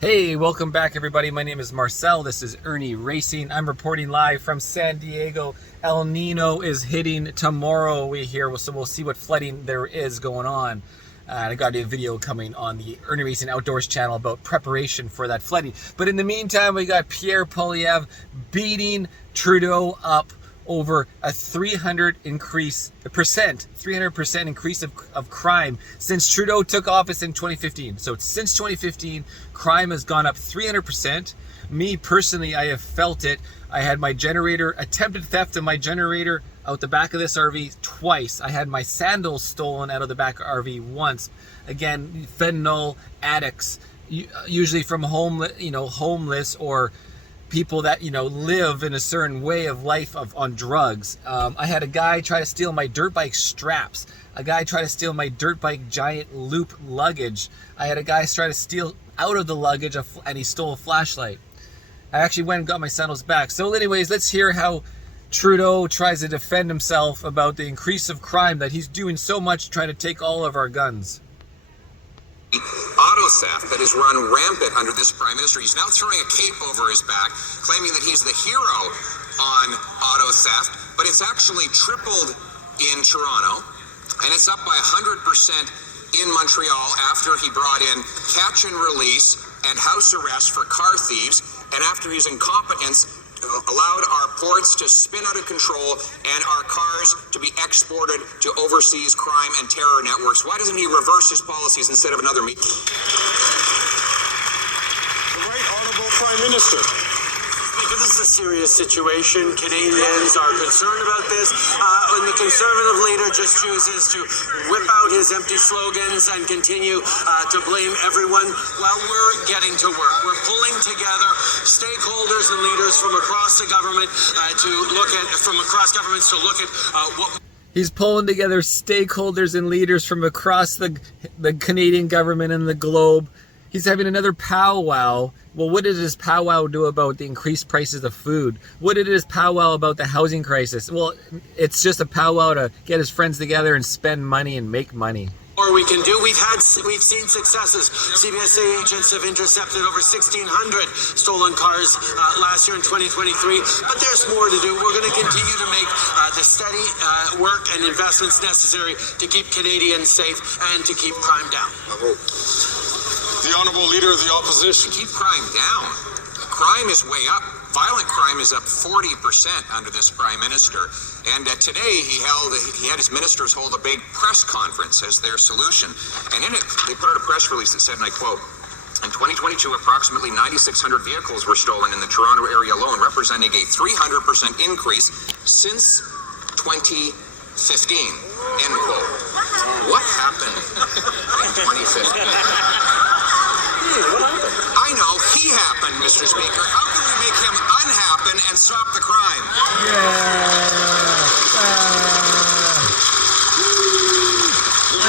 Hey, welcome back everybody. My name is Marcel. This is Irnieracing. I'm reporting live from San Diego. El Nino is hitting tomorrow, we hear, so we'll see what flooding there is going on. I got a video coming on the Irnieracing Outdoors channel about preparation for that flooding. But in the meantime, we got Pierre Poilievre beating Trudeau up over a 300% increase of crime since Trudeau took office in 2015. So since 2015, crime has gone up 300%. Me personally, I have felt it. I had my generator, attempted theft of my generator out the back of this RV twice. I had my sandals stolen out of the back of RV once. Again, fentanyl addicts, usually from homeless or people that live in a certain way of life on drugs. I had a guy try to steal my dirt bike straps. A guy tried to steal my dirt bike giant loop luggage. I had a guy try to steal out of the luggage and he stole a flashlight. I actually went and got my sandals back. So anyways, let's hear how Trudeau tries to defend himself about the increase of crime, that he's doing so much trying to take all of our guns. Auto theft that has run rampant under this prime minister. He's now throwing a cape over his back, claiming that he's the hero on auto theft, but it's actually tripled in Toronto, and it's up by 100% in Montreal after he brought in catch and release and house arrest for car thieves, and after his incompetence allowed our ports to spin out of control and our cars to be exported to overseas crime and terror networks. Why doesn't he reverse his policies instead of another meeting? The Right Honourable Prime Minister. Speaker, this is a serious situation. Canadians are concerned about this. And the Conservative leader just chooses to whip out his empty slogans and continue to blame everyone. Well, we're getting to work. We're pulling together stakeholders and leaders from across the government to look at what. He's pulling together stakeholders and leaders from across the Canadian government and the globe. He's having another powwow. Well, what did his powwow do about the increased prices of food? What did his powwow about the housing crisis? Well, it's just a powwow to get his friends together and spend money and make money. Or we can do. We've seen successes. CBSA agents have intercepted over 1,600 stolen cars last year in 2023, but there's more to do. We're going to continue to make the steady work and investments necessary to keep Canadians safe and to keep crime down. The Honourable Leader of the Opposition. Keep crime down. Crime is way up. Violent crime is up 40% under this Prime Minister. And today he had his ministers hold a big press conference as their solution. And in it, they put out a press release that said, and I quote, "In 2022, approximately 9,600 vehicles were stolen in the Toronto area alone, representing a 300% increase since 2015. End quote. What happened in 2015? I know, he happened, Mr. Speaker. How can we make him unhappen and stop the crime?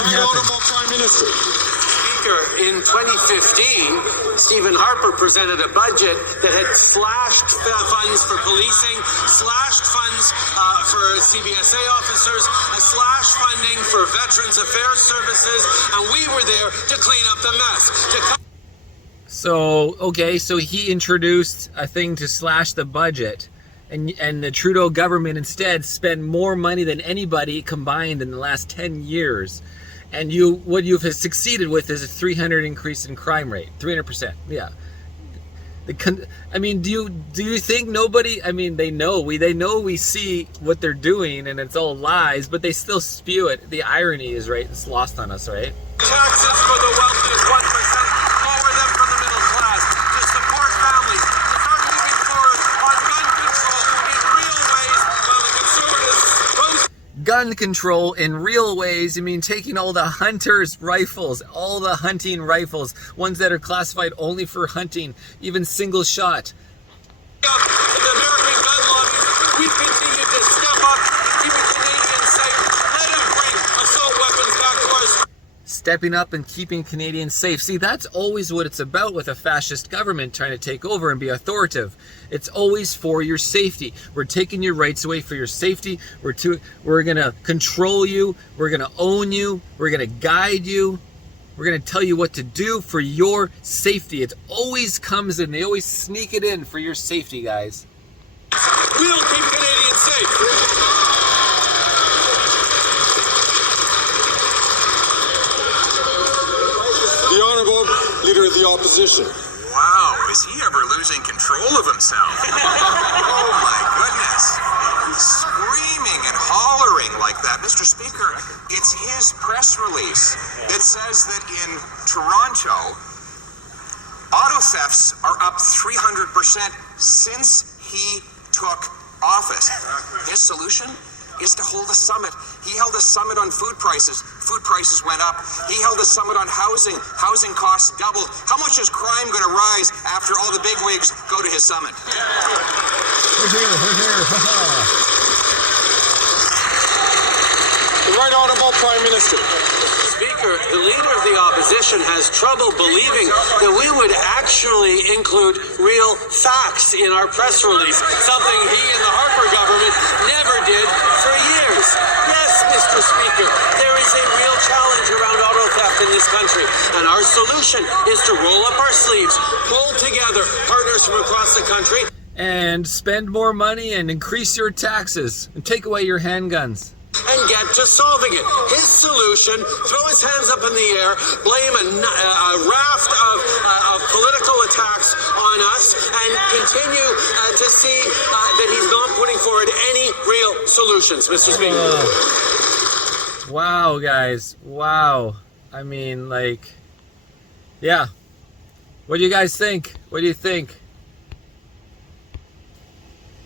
The Honourable Prime Minister. Speaker, in 2015, Stephen Harper presented a budget that had slashed funds for policing, slashed funds for CBSA officers, slashed funding for Veterans Affairs Services, and we were there to clean up the mess. So he introduced a thing to slash the budget, and the Trudeau government instead spent more money than anybody combined in the last 10 years. And what you've succeeded with is a 300% increase in crime rate. 300%. Yeah. I mean, do you think nobody? I mean, they know we see what they're doing, and it's all lies, but they still spew it. The irony is right. It's lost on us, right? Taxes for the wealthy is 1%. Lower them for the middle class. To support families. To start moving forward on gun control in real ways, while the Conservatives. Gun control in real ways. I mean, taking all the hunters' rifles, all the hunting rifles, ones that are classified only for hunting, even single shot. The American gun lobby, we continue to step up and keep Canadians safe. Let them bring assault weapons back to us. Stepping up and keeping Canadians safe. See, that's always what it's about with a fascist government trying to take over and be authoritative. It's always for your safety. We're taking your rights away for your safety. We're going to control you. We're going to own you. We're going to guide you. We're going to tell you what to do for your safety. It always comes in. They always sneak it in for your safety, guys. We'll keep Canadians safe. The Honourable Leader of the Opposition. Wow, is he ever losing control of himself? Oh my goodness. Screaming and hollering like that. Mr. Speaker, it's his press release that says that in Toronto, auto thefts are up 300% since he took office. His solution is to hold a summit. He held a summit on food prices. Food prices went up. He held a summit on housing. Housing costs doubled. How much is crime going to rise after all the bigwigs go to his summit? The Right Honourable Prime Minister. Speaker, the Leader of the Opposition has trouble believing that we would actually include real facts in our press release, something he and the Harper government never did for years. Yes, Mr. Speaker, there is a real challenge around auto theft in this country, and our solution is to roll up our sleeves, pull together partners from across the country, and spend more money and increase your taxes and take away your handguns. and get to solving it. His solution, throw his hands up in the air, blame a raft of political attacks on us, and continue to see that he's not putting forward any real solutions, Mr. Speaker. Wow, guys. Wow. I mean, like, yeah. What do you guys think? What do you think?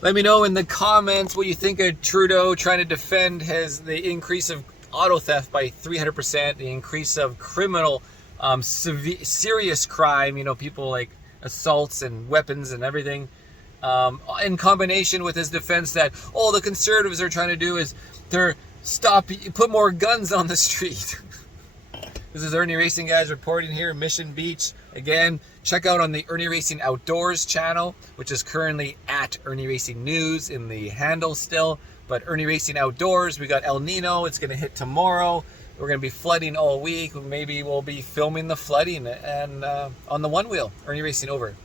Let me know in the comments what you think of Trudeau trying to defend the increase of auto theft by 300%, the increase of criminal, serious crime, you know, people like assaults and weapons and everything, in combination with his defense that all the Conservatives are trying to do is put more guns on the street. This is Irnieracing, guys, reporting here in Mission Beach. Again, check out on the Irnieracing Outdoors channel, which is currently at Irnieracing News in the handle still. But Irnieracing Outdoors, we got El Nino. It's going to hit tomorrow. We're going to be flooding all week. Maybe we'll be filming the flooding and on the one wheel. Irnieracing over.